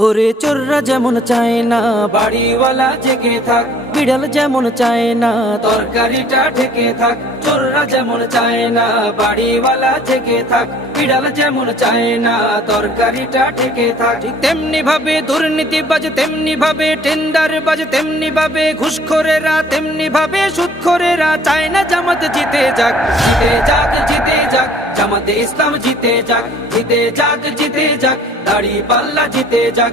ওরে চোররা যেমন চায় না বাড়িওয়ালা জেগে থাক। বিড়াল যেমন চায় না, তরকারিটা ঢেকে থাক, চোররা যেমন চায় না, বাড়িওয়ালা থেকে থাক, বিড়াল যেমন চায় না, তরকারিটা ঢেকে থাক। ঠিক তেমনি ভাবে দুর্নীতি বাজে, তেমনি ভাবে টেন্ডার বাজে, তেমনি ভাবে ঘুষখোরেরা, তেমনি ভাবে সুদখোরেরা চায় না জামাত জিতে যাক জিতে যাক জিতে যাক, জামাতে ইসলাম জিতে যাক জিতে যাক জিতে যাক, দাড়ি পাল্লা জিতে যাক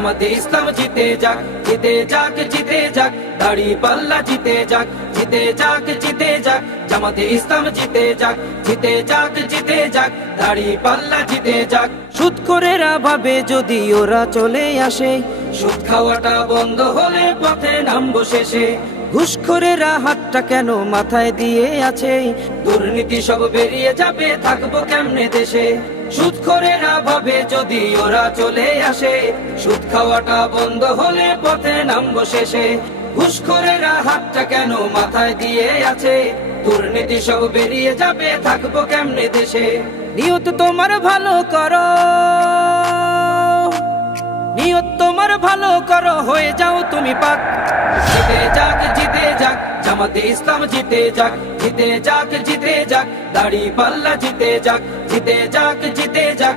জামাতে ইসলাম জিতে যাক জিতে যাক জিতে যাক দাড়ি পাল্লা জিতে যাক জিতে যাক জিতে যাক জামাতে ইসলাম জিতে যাক জিতে যাক জিতে যাক দাড়ি পাল্লা জিতে যাক। সুদ করেরা ভাবে যদি ওরা চলে আসে সুদ খাওয়াটা বন্ধ হলে পথে নামবো শেষে। ঘুষখোরেরা হাতটা কেন মাথায় দিয়ে আছে? দুর্নীতি সব বেরিয়ে যাবে থাকব কেমনে দেশে? সুদখোরেরা ভাবে যদি ওরা চলে আসে। সুদ খাওয়াটা বন্ধ হলে পথে নামবো শেষে। ঘুষখোরেরা হাতটা কেন মাথায় দিয়ে আছে? দুর্নীতি সব বেরিয়ে যাবে, থাকব কেমনে দেশে? নিয়ত তোমার ভালো করো। নিয়ত তোমার ভালো করো, হয়ে যাও তুমি পাক। যাক জামাতে ইসলাম জিতে যাক জিতে যাক জিতে যাক, দাড়ি পাল্লা জিতে যাক জিতে যাক জিতে যাক।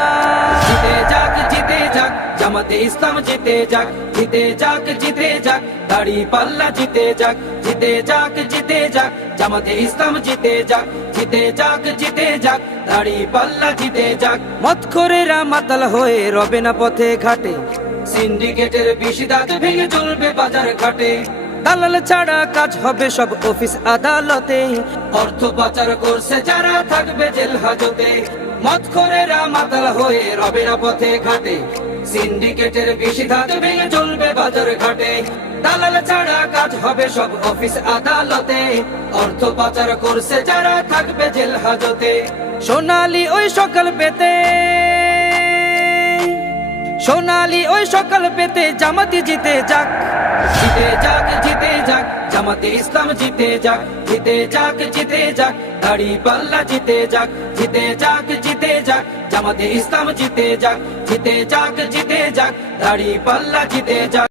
জামাতে ইসলাম জিতে যাক জিতে যাক জিতে যাক, দাড়ি পাল্লা জিতে যাক জিতে যাক জিতে যাক, জামাতে ইসলাম জিতে যাক জিতে যাক জিতে যাক, দাড়ি পাল্লা জিতে যাক। মত খোরেরা মাতাল হয়ে রবে না পথে ঘাটে, সিন্ডিকেটের বেশি দাঁত ভেঙে চলবে বাজার ঘাটে। দালাল ছাড়া কাজ হবে সব অফিস আদালতে, অর্থ পাচার করছে যারা থাকবে জেল হাজতে। মত খোরেরা মাতাল হয়ে রবে না পথে ঘাটে। সিন্ডিকেটের বেশি ধাত ভেঙে চলবে বাজার ঘাটে। দালাল ছাড়া কাজ হবে সব অফিস আদালতে। অর্থ পাচার করছে যারা, থাকবে জেল হাজতে। সোনালি ওই সকাল পেতে। সোনালি ওই সকাল পেতে, জামাতি জিতে যাক। জিতে যাক জিতে যাক, জামাতে ইসলাম জিতে যাক। জিতে যাক জিতে যাক, দাড়ি পাল্লা জিতে যাক। জিতে যাক জিতে যাক জামাতে ইসলাম জিতে যাক জিতে যাক জিতে যাক দাড়ি পাল্লা জিতে যাক